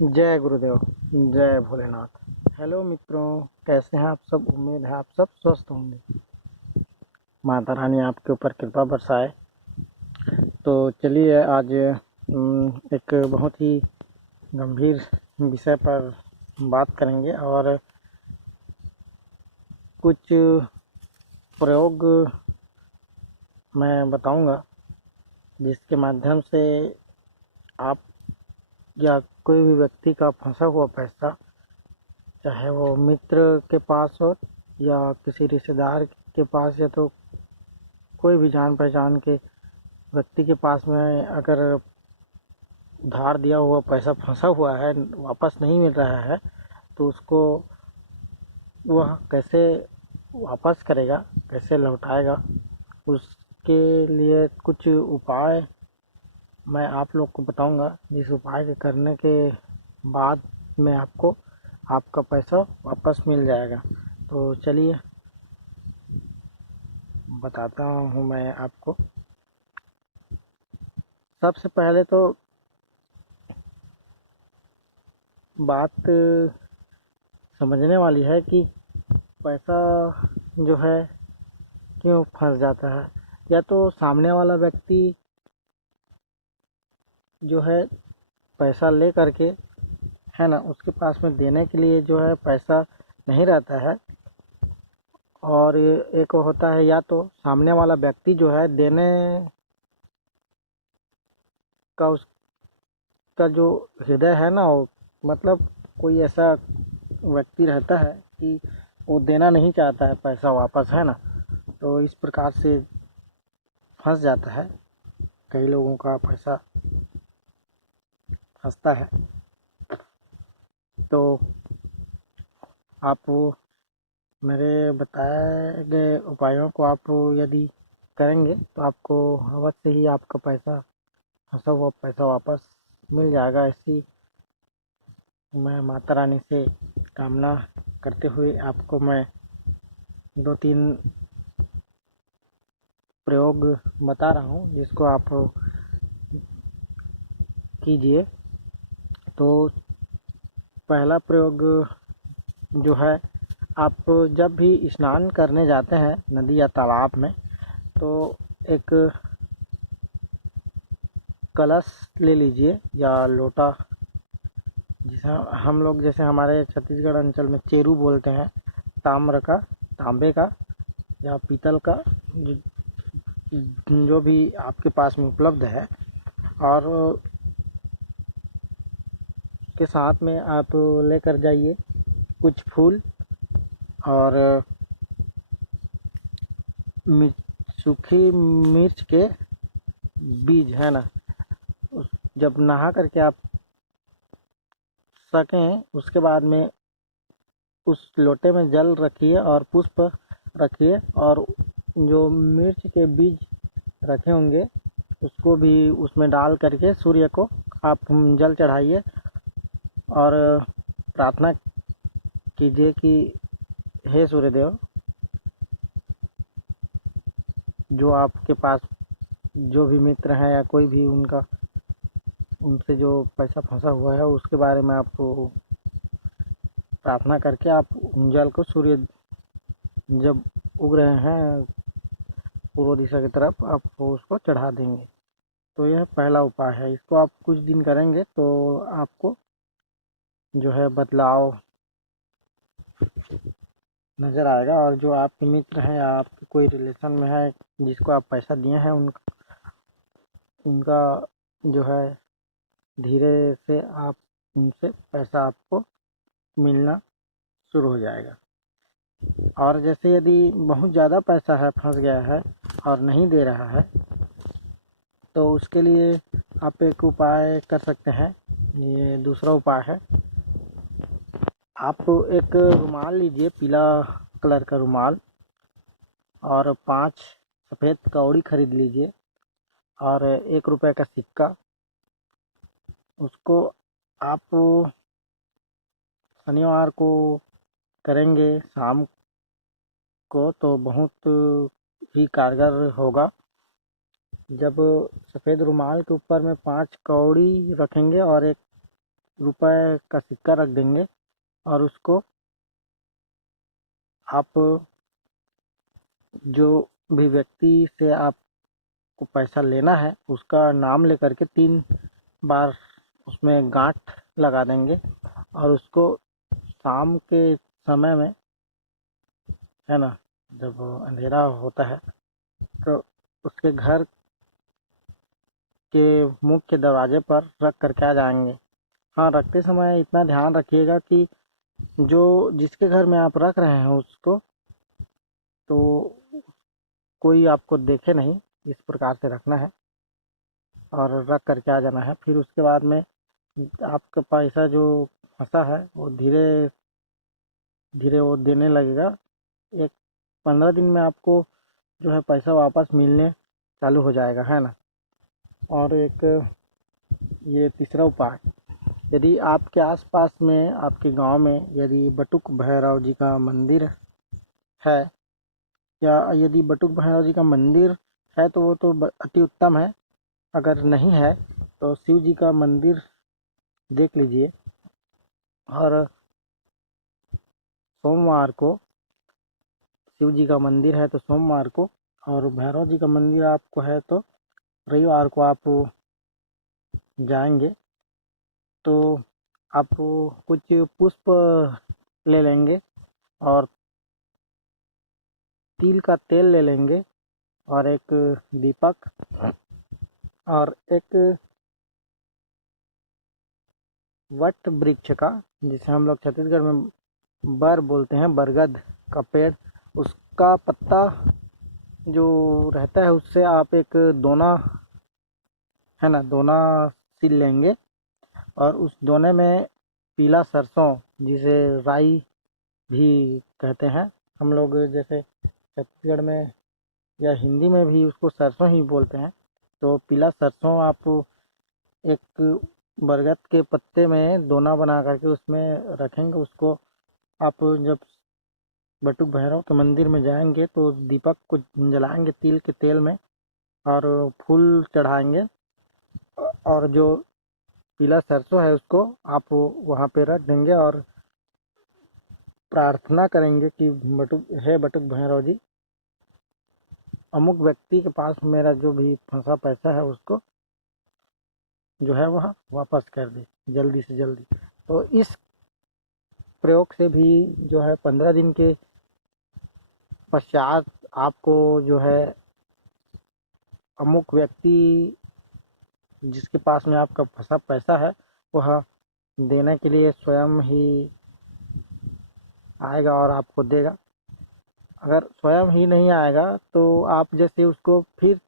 जय गुरुदेव। जय भोलेनाथ। हेलो मित्रों, कैसे हैं आप सब। उम्मीद है आप सब स्वस्थ होंगे। माता रानी आपके ऊपर कृपा बरसाए। तो चलिए आज एक बहुत ही गंभीर विषय पर बात करेंगे और कुछ प्रयोग मैं बताऊंगा जिसके माध्यम से आप या कोई भी व्यक्ति का फंसा हुआ पैसा, चाहे वो मित्र के पास हो या किसी रिश्तेदार के पास, या तो कोई भी जान पहचान के व्यक्ति के पास में अगर उधार दिया हुआ पैसा फंसा हुआ है, वापस नहीं मिल रहा है, तो उसको वह कैसे वापस करेगा, कैसे लौटाएगा, उसके लिए कुछ उपाय मैं आप लोग को बताऊंगा, जिस उपाय के करने के बाद में आपको आपका पैसा वापस मिल जाएगा। तो चलिए बताता हूँ मैं आपको। सबसे पहले तो बात समझने वाली है कि पैसा जो है क्यों फंस जाता है। या तो सामने वाला व्यक्ति जो है पैसा ले करके, है ना, उसके पास में देने के लिए जो है पैसा नहीं रहता है। और एक होता है, या तो सामने वाला व्यक्ति जो है देने का, उसका जो हृदय है ना, वो मतलब कोई ऐसा व्यक्ति रहता है कि वो देना नहीं चाहता है पैसा वापस, है ना। तो इस प्रकार से फंस जाता है, कई लोगों का पैसा फंसता है। तो आप मेरे बताए गए उपायों को आप यदि करेंगे तो आपको अवश्य ही आपका पैसा, फंसा हुआ पैसा वापस मिल जाएगा। ऐसी मैं माता रानी से कामना करते हुए आपको मैं 2-3 प्रयोग बता रहा हूँ, जिसको आप कीजिए। तो पहला प्रयोग जो है, आप जब भी स्नान करने जाते हैं नदी या तालाब में, तो एक कलश ले लीजिए या लोटा, जिसे हम लोग, जैसे हमारे छत्तीसगढ़ अंचल में चेरू बोलते हैं, ताम्र का, तांबे का या पीतल का, जो भी आपके पास में उपलब्ध है। और के साथ में आप लेकर जाइए कुछ फूल और सूखी मिर्च के बीज, है ना। जब नहा करके आप सकें, उसके बाद में उस लोटे में जल रखिए और पुष्प रखिए, और जो मिर्च के बीज रखे होंगे उसको भी उसमें डाल करके सूर्य को आप जल चढ़ाइए और प्रार्थना कीजिए कि हे सूर्यदेव, जो आपके पास जो भी मित्र हैं या कोई भी उनका, उनसे जो पैसा फंसा हुआ है उसके बारे में आपको प्रार्थना करके आप जल को, सूर्य जब उग रहे हैं पूर्व दिशा की तरफ, आप उसको चढ़ा देंगे। तो यह पहला उपाय है। इसको आप कुछ दिन करेंगे तो आपको जो है बदलाव नज़र आएगा। और जो आपके मित्र हैं या आपके कोई रिलेशन में है जिसको आप पैसा दिए हैं, उनका जो है धीरे से आप उनसे पैसा आपको मिलना शुरू हो जाएगा। और जैसे यदि बहुत ज़्यादा पैसा है, फंस गया है और नहीं दे रहा है, तो उसके लिए आप एक उपाय कर सकते हैं। ये दूसरा उपाय है, आप एक रुमाल लीजिए, पीला कलर का रुमाल, और 5 सफ़ेद कौड़ी खरीद लीजिए और 1 रुपये का सिक्का। उसको आप शनिवार को करेंगे शाम को तो बहुत ही कारगर होगा। जब सफ़ेद रुमाल के ऊपर में 5 कौड़ी रखेंगे और एक रुपए का सिक्का रख देंगे और उसको आप जो भी व्यक्ति से आपको पैसा लेना है उसका नाम लेकर के 3 बार उसमें गांठ लगा देंगे और उसको शाम के समय में, है ना, जब अंधेरा होता है तो उसके घर के मुख्य दरवाजे पर रख करके आ जाएंगे। हाँ, रखते समय इतना ध्यान रखिएगा कि जो जिसके घर में आप रख रहे हैं उसको तो कोई आपको देखे नहीं, इस प्रकार से रखना है और रख करके आ जाना है। फिर उसके बाद में आपका पैसा जो फंसा है वो धीरे धीरे वो देने लगेगा। एक 15 दिन में आपको जो है पैसा वापस मिलने चालू हो जाएगा, है ना। और एक ये तीसरा उपाय, यदि आपके आसपास में आपके गांव में यदि बटुक भैरव जी का मंदिर है या यदि बटुक भैरव जी का मंदिर है तो वो तो अति उत्तम है। अगर नहीं है तो शिव जी का मंदिर देख लीजिए और सोमवार को शिव जी का मंदिर है तो सोमवार को, और भैरव जी का मंदिर आपको है तो रविवार को आप जाएंगे तो आप कुछ पुष्प ले लेंगे और तिल का तेल ले लेंगे और एक दीपक और एक वट वृक्ष का, जिसे हम लोग छत्तीसगढ़ में बर बोलते हैं, बरगद का पेड़, उसका पत्ता जो रहता है उससे आप एक दोना, है ना, दोना सिल लेंगे और उस दोने में पीला सरसों, जिसे राई भी कहते हैं हम लोग, जैसे छत्तीसगढ़ में या हिंदी में भी उसको सरसों ही बोलते हैं, तो पीला सरसों आप एक बरगद के पत्ते में दोना बना करके उसमें रखेंगे। उसको आप जब बटुक भैरव के मंदिर में जाएंगे तो दीपक को जलाएंगे तिल के तेल में और फूल चढ़ाएंगे और जो पीला सरसों है उसको आप वहाँ पे रख देंगे और प्रार्थना करेंगे कि बटुक भैरव जी, अमुक व्यक्ति के पास मेरा जो भी फंसा पैसा है उसको जो है वह वापस कर दे जल्दी से जल्दी। तो इस प्रयोग से भी जो है 15 दिन के पश्चात आपको जो है अमुक व्यक्ति जिसके पास में आपका फंसा पैसा है वह देने के लिए स्वयं ही आएगा और आपको देगा। अगर स्वयं ही नहीं आएगा तो आप जैसे उसको फिर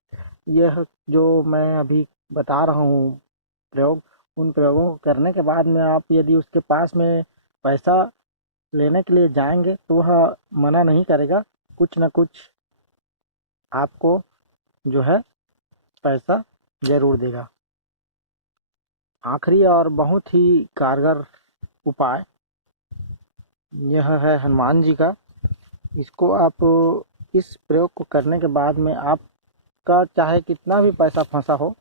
यह जो मैं अभी बता रहा हूँ प्रयोग, उन प्रयोगों को करने के बाद में आप यदि उसके पास में पैसा लेने के लिए जाएंगे तो वह मना नहीं करेगा, कुछ न कुछ आपको जो है पैसा ज़रूर देगा। आखिरी और बहुत ही कारगर उपाय यह है हनुमान जी का। इसको आप इस प्रयोग को करने के बाद में आपका चाहे कितना भी पैसा फंसा हो,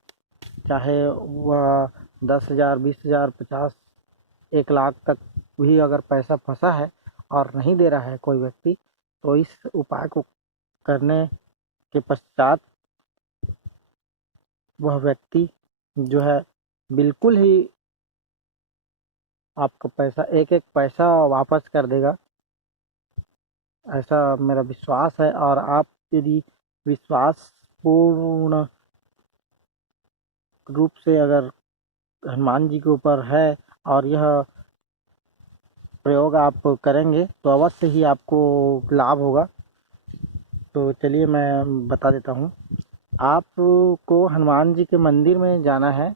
चाहे वह 10,000, 20,000, 50, 1 लाख तक भी अगर पैसा फंसा है और नहीं दे रहा है कोई व्यक्ति, तो इस उपाय को करने के पश्चात वह व्यक्ति जो है बिल्कुल ही आपका पैसा एक एक पैसा वापस कर देगा, ऐसा मेरा विश्वास है। और आप यदि विश्वास पूर्ण रूप से अगर हनुमान जी के ऊपर है और यह प्रयोग आप करेंगे तो अवश्य ही आपको लाभ होगा। तो चलिए मैं बता देता हूँ। आपको हनुमान जी के मंदिर में जाना है,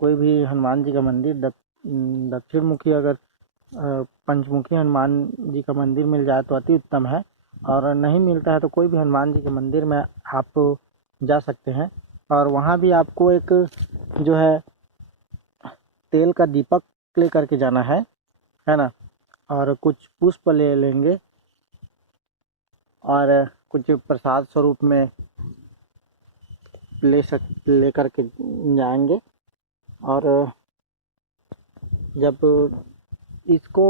कोई भी हनुमान जी का मंदिर दक्षिण मुखी, अगर पंचमुखी हनुमान जी का मंदिर मिल जाए तो अति उत्तम है, और नहीं मिलता है तो कोई भी हनुमान जी के मंदिर में आप जा सकते हैं। और वहाँ भी आपको एक जो है तेल का दीपक ले करके जाना है ना, और कुछ पुष्प ले लेंगे और कुछ प्रसाद स्वरूप में ले करके जाएंगे। और जब इसको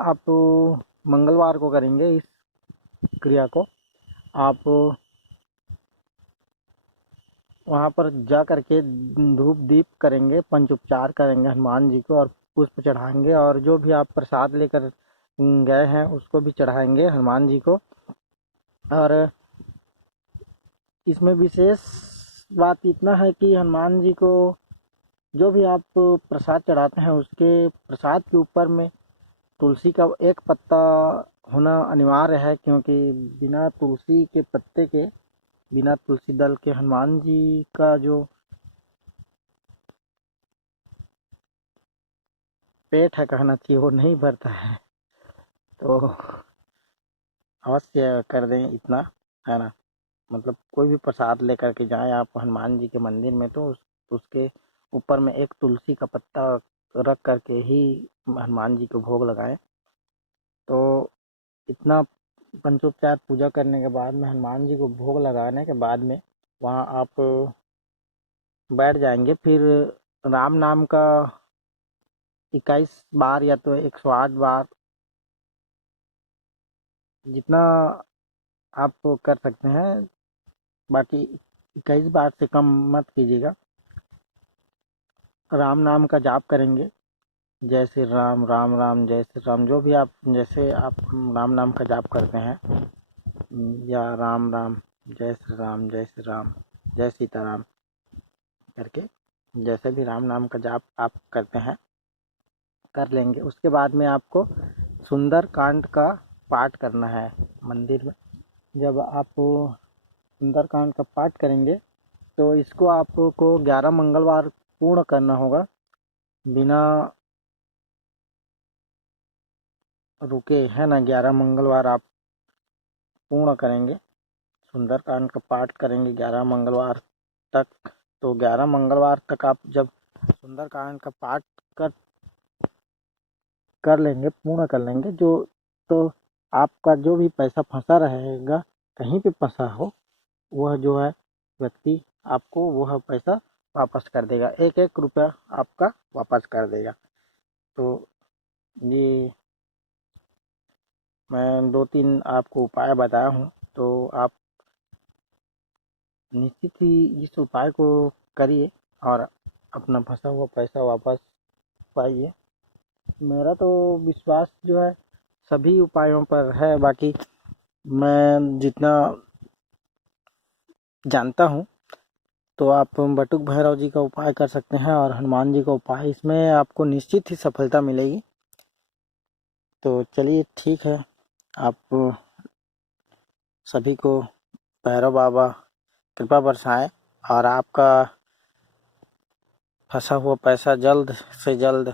आप मंगलवार को करेंगे, इस क्रिया को आप वहाँ पर जा करके धूप दीप करेंगे, पंचोपचार करेंगे हनुमान जी को और पुष्प चढ़ाएंगे, और जो भी आप प्रसाद लेकर गए हैं उसको भी चढ़ाएंगे हनुमान जी को। और इसमें विशेष बात इतना है कि हनुमान जी को जो भी आप प्रसाद चढ़ाते हैं उसके प्रसाद के ऊपर में तुलसी का एक पत्ता होना अनिवार्य है, क्योंकि बिना तुलसी के पत्ते के, बिना तुलसी दल के हनुमान जी का जो पेट है कहना चाहिए वो नहीं भरता है। तो अवश्य कर दें इतना, है ना। मतलब कोई भी प्रसाद लेकर के जाएं आप हनुमान जी के मंदिर में, तो उसके ऊपर में एक तुलसी का पत्ता रख करके ही हनुमान जी को भोग लगाएं। तो इतना पंचोपचार पूजा करने के बाद में हनुमान जी को भोग लगाने के बाद में वहाँ आप बैठ जाएंगे। फिर राम नाम का 21 बार या तो 108 बार, जितना आप कर सकते हैं, बाकी 21 बार से कम मत कीजिएगा, राम नाम का जाप करेंगे। जय श्री राम, राम राम जय श्री राम, जो भी आप जैसे आप राम नाम का जाप करते हैं, या राम राम जय श्री राम, जय श्री राम, जय सीताराम करके जैसे भी राम नाम का जाप आप करते हैं कर लेंगे। उसके बाद में आपको सुंदर कांड का पाठ करना है मंदिर में। जब आप सुंदर कांड का पाठ करेंगे तो इसको आपको 11 मंगलवार पूर्ण करना होगा, बिना रुके, है ना। 11 मंगलवार आप पूर्ण करेंगे, सुंदरकांड का पाठ करेंगे 11 मंगलवार तक। तो 11 मंगलवार तक आप जब सुंदरकांड का पाठ कर लेंगे, पूर्ण कर लेंगे, तो आपका जो भी पैसा फंसा रहेगा, कहीं पे फंसा हो, वह जो है व्यक्ति आपको वह पैसा वापस कर देगा, 1-1 रुपया आपका वापस कर देगा। तो ये मैं 2-3 आपको उपाय बताया हूँ, तो आप निश्चित ही इस उपाय को करिए और अपना फंसा हुआ पैसा वापस पाइए। मेरा तो विश्वास जो है सभी उपायों पर है, बाकी मैं जितना जानता हूँ तो आप बटुक भैरव जी का उपाय कर सकते हैं और हनुमान जी का उपाय, इसमें आपको निश्चित ही सफलता मिलेगी। तो चलिए ठीक है, आप सभी को भैरव बाबा कृपा बरसाएं और आपका फंसा हुआ पैसा जल्द से जल्द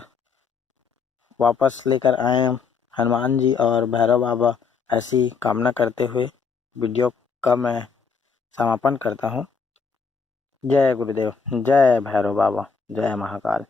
वापस लेकर आए हनुमान जी और भैरव बाबा, ऐसी कामना करते हुए वीडियो का मैं समापन करता हूँ। जय गुरुदेव, जय भैरव बाबा, जय महाकाल।